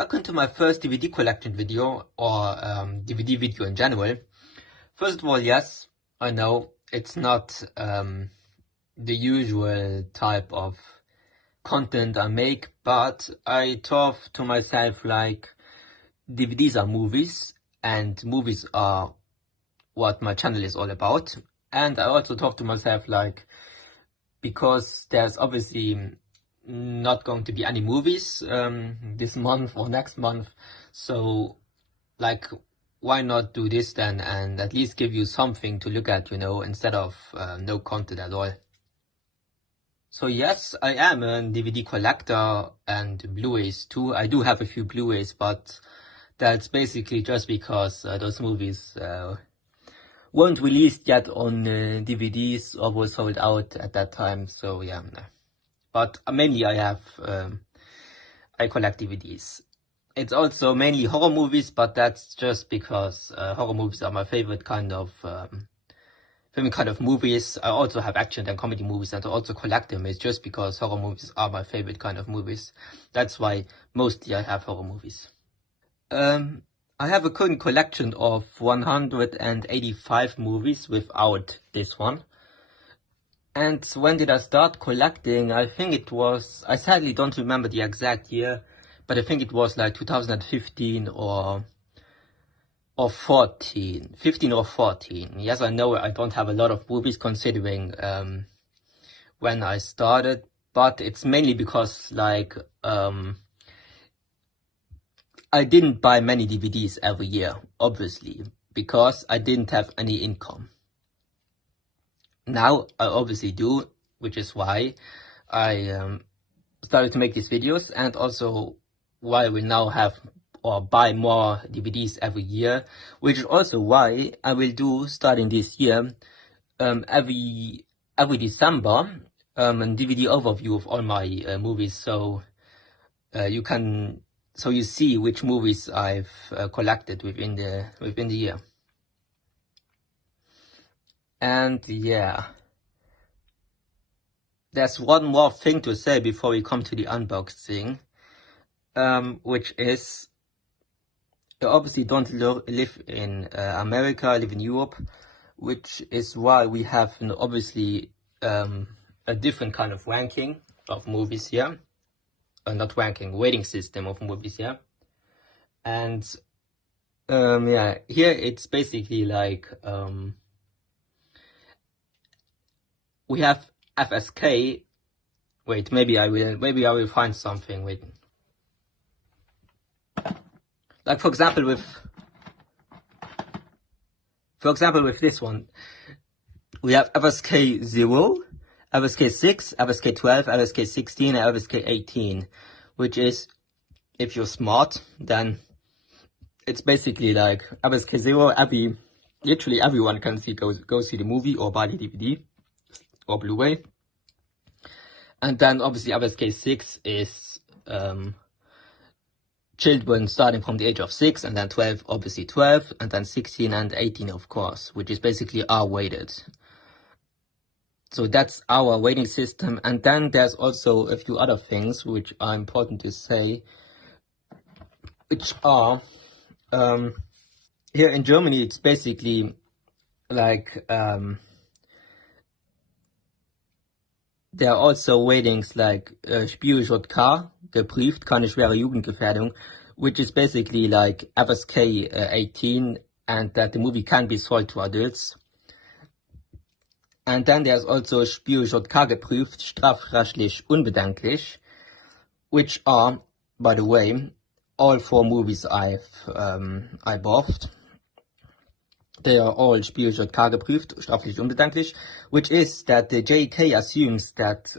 Welcome to my first DVD collection video, or DVD video in general. First of all, yes, I know it's not the usual type of content I make, but I thought to myself, like, DVDs are movies, and movies are what my channel is all about. And I also thought to myself, like, because there's obviously not going to be any movies this month or next month, so like, why not do this then and at least give you something to look at, instead of no content at all. So yes, I am a DVD collector and Blu-rays too. I do have a few Blu-rays, but that's basically just because those movies weren't released yet on DVDs or were sold out at that time, so yeah. But mainly I collect DVDs. It's also mainly horror movies, but that's just because horror movies are my favorite kind of movies. I also have action and comedy movies, and I also collect them. It's just because horror movies are my favorite kind of movies. That's why mostly I have horror movies. I have a current collection of 185 movies without this one. And when did I start collecting? I think it was, I sadly don't remember the exact year, but I think it was like 2015 or 14. 15 or 14. Yes, I know I don't have a lot of movies considering when I started, but it's mainly because, like, I didn't buy many DVDs every year, obviously, because I didn't have any income. Now I obviously do, which is why I started to make these videos, and also why we now have or buy more DVDs every year, which is also why I will do, starting this year, every December, a DVD overview of all my movies, so you see which movies I've collected within the year. And yeah, there's one more thing to say before we come to the unboxing, which is, I obviously don't live in America, I live in Europe, which is why we have obviously a different kind of ranking of movies here. Not ranking, rating system of movies here. And yeah, here it's basically like, we have FSK. Wait, maybe I will find something with, like, for example with this one, we have FSK 0, FSK 6, FSK 12, FSK 16, and FSK 18, which is, if you're smart, then it's basically like FSK 0, literally everyone can go see the movie or buy the DVD or Blu-ray. And then obviously FSK 6 is children starting from the age of 6, and then 12, obviously 12, and then 16 and 18, of course, which is basically R-rated. So that's our rating system. And then there's also a few other things which are important to say, which are, here in Germany, it's basically like, there are also ratings like Spiel-JK, geprüft, keine schwere Jugendgefährdung, which is basically like FSK 18, and that the movie can be sold to adults. And then there's also Spiel-JK geprüft, strafrechtlich unbedenklich, which are, by the way, all 4 movies I bought. They are all Spiel-JK geprüft, strafrechtlich unbedenklich, which is that the JK assumes that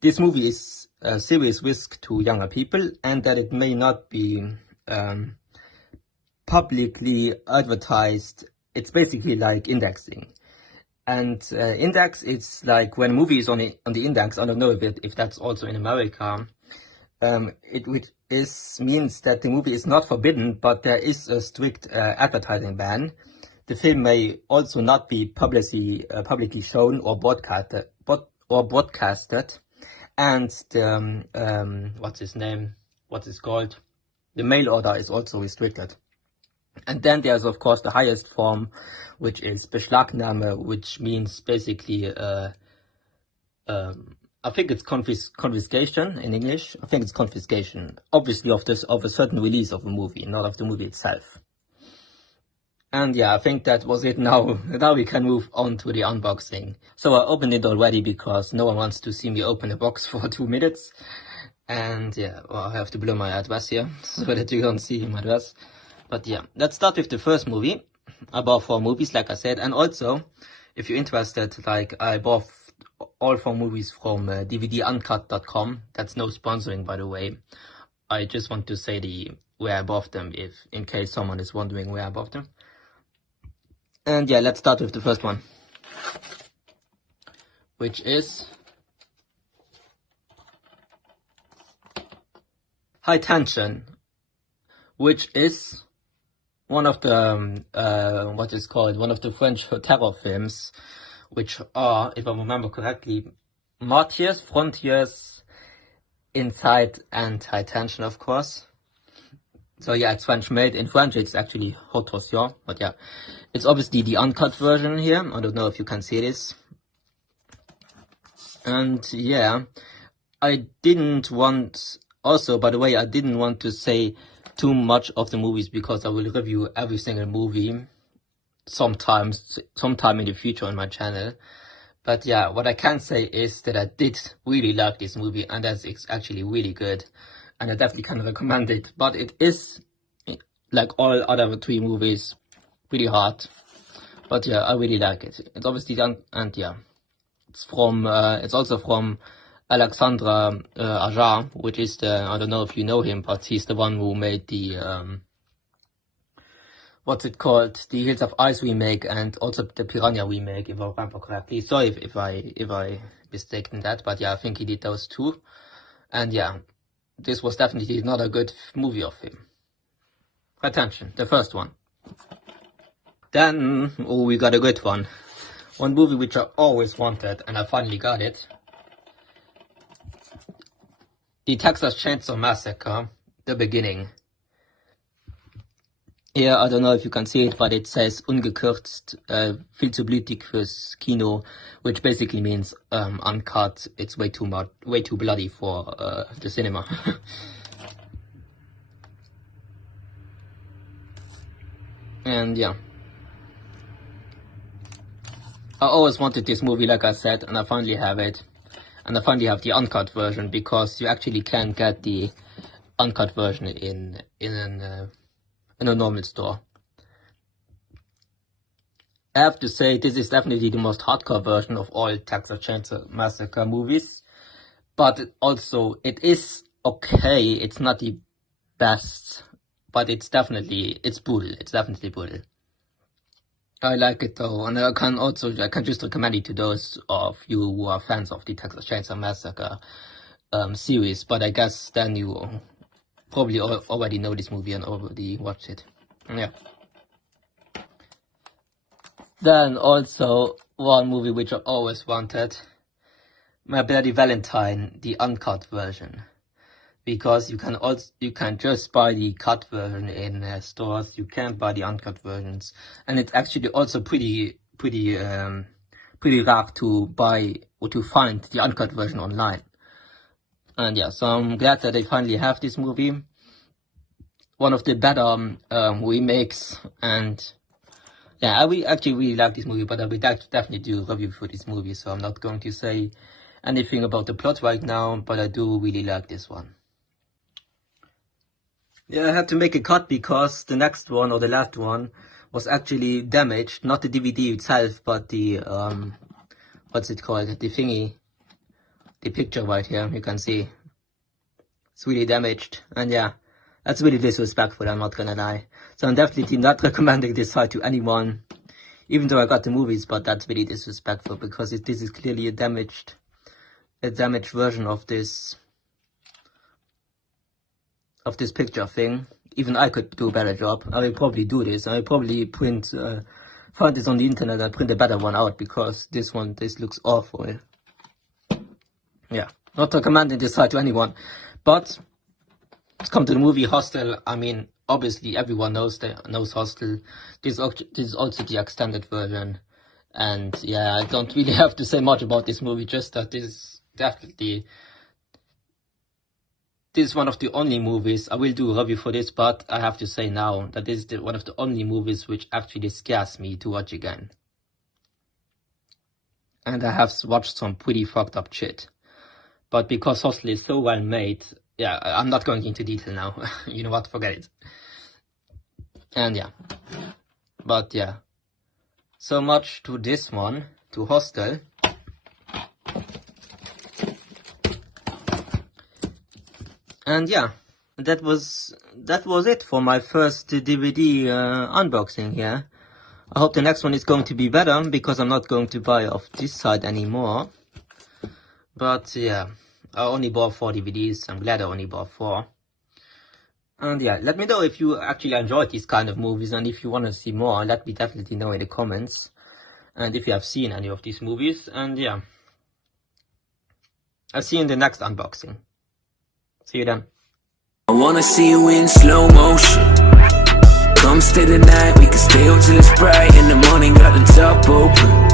this movie is a serious risk to younger people, and that it may not be publicly advertised. It's basically like indexing. And index, it's like when a movie is on the index. I don't know if that's also in America. It means that the movie is not forbidden, but there is a strict advertising ban. The film may also not be publicly shown or broadcasted. And the what's his name? What is called? The mail order is also restricted. And then there's of course the highest form, which is Beschlagnahme, which means basically I think it's confiscation in English. I think it's confiscation, obviously of a certain release of a movie, not of the movie itself. And yeah, I think that was it. Now we can move on to the unboxing. So I opened it already because no one wants to see me open a box for 2 minutes. And yeah, well, I have to blur my address here so that you don't see my address. But yeah, let's start with the first movie. I bought 4 movies, like I said. And also, if you're interested, like I bought all 4 movies from dvduncut.com. That's no sponsoring, by the way. I just want to say where I bought them, in case someone is wondering where I bought them. And yeah, let's start with the first one, which is High Tension, which is one of the one of the French terror films, which are, if I remember correctly, Martyrs, Frontiers, Inside, and High Tension, of course. So yeah, it's French made. In French, it's actually Haute Tension, but yeah, it's obviously the uncut version here. I don't know if you can see this. And yeah, I didn't want to say too much of the movies because I will review every single movie sometime in the future on my channel. But yeah, what I can say is that I did really like this movie, and that's actually really good, and I definitely can recommend it. But it is, like all other 3 movies, pretty hard. But yeah, I really like it. It's obviously done, and yeah, it's also from Alexandre Ajar, which is I don't know if you know him, but he's the one who made the what's it called? The Hills of Ice remake, and also the Piranha remake, if I remember correctly. Sorry if I mistaken that, but yeah, I think he did those 2. And yeah, this was definitely not a good movie of him. Attention, the first one. Then, we got a good one. One movie which I always wanted, and I finally got it. The Texas Chainsaw Massacre, The Beginning. Here, I don't know if you can see it, but it says ungekürzt, viel zu blutig fürs Kino, which basically means uncut. It's way too bloody for the cinema. And yeah, I always wanted this movie, like I said, and I finally have it. And I finally have the uncut version, because you actually can get the uncut version in a normal store. I have to say, this is definitely the most hardcore version of all Texas Chainsaw Massacre movies. But it is okay. It's not the best, but it's brutal. It's definitely brutal. I like it though, and I can just recommend it to those of you who are fans of the Texas Chainsaw Massacre series. But I guess then you probably already know this movie and already watched it. Yeah. Then also one movie which I always wanted, My Bloody Valentine, the uncut version, because you can just buy the cut version in stores. You can't buy the uncut versions, and it's actually also pretty rare to buy or to find the uncut version online. And yeah, so I'm glad that I finally have this movie. One of the better remakes, and yeah, I actually really like this movie, but I will definitely do a review for this movie, so I'm not going to say anything about the plot right now, but I do really like this one. Yeah, I had to make a cut because the next one, or the last one, was actually damaged. Not the DVD itself, but the, what's it called? The thingy. The picture right here, you can see. It's really damaged. And yeah, that's really disrespectful, I'm not gonna lie. So I'm definitely not recommending this site to anyone. Even though I got the movies, but that's really disrespectful, because this is clearly a damaged version of this picture thing. Even I could do a better job. I will probably do this. I will probably find this on the internet and print a better one out, because this looks awful. Yeah, not recommending this site to anyone. But let's come to the movie Hostel. I mean, obviously everyone knows Hostel. This is also the extended version. And yeah, I don't really have to say much about this movie, just that this is one of the only movies, I will do a review for this, but I have to say now that this is one of the only movies which actually scares me to watch again. And I have watched some pretty fucked up shit. But because Hostel is so well made, yeah, I'm not going into detail now. You know what, forget it. And yeah. But yeah. So much to this one, to Hostel. And yeah, that was it for my first DVD unboxing here. I hope the next one is going to be better, because I'm not going to buy off this side anymore. But yeah, I only bought 4 DVDs. I'm glad I only bought 4. And yeah, let me know if you actually enjoyed these kind of movies, and if you want to see more, let me definitely know in the comments. And if you have seen any of these movies. And yeah, I'll see you in the next unboxing. See you then. I wanna see you in slow motion. Come stay the night, we can stay up till it's bright. In the morning, got the top open.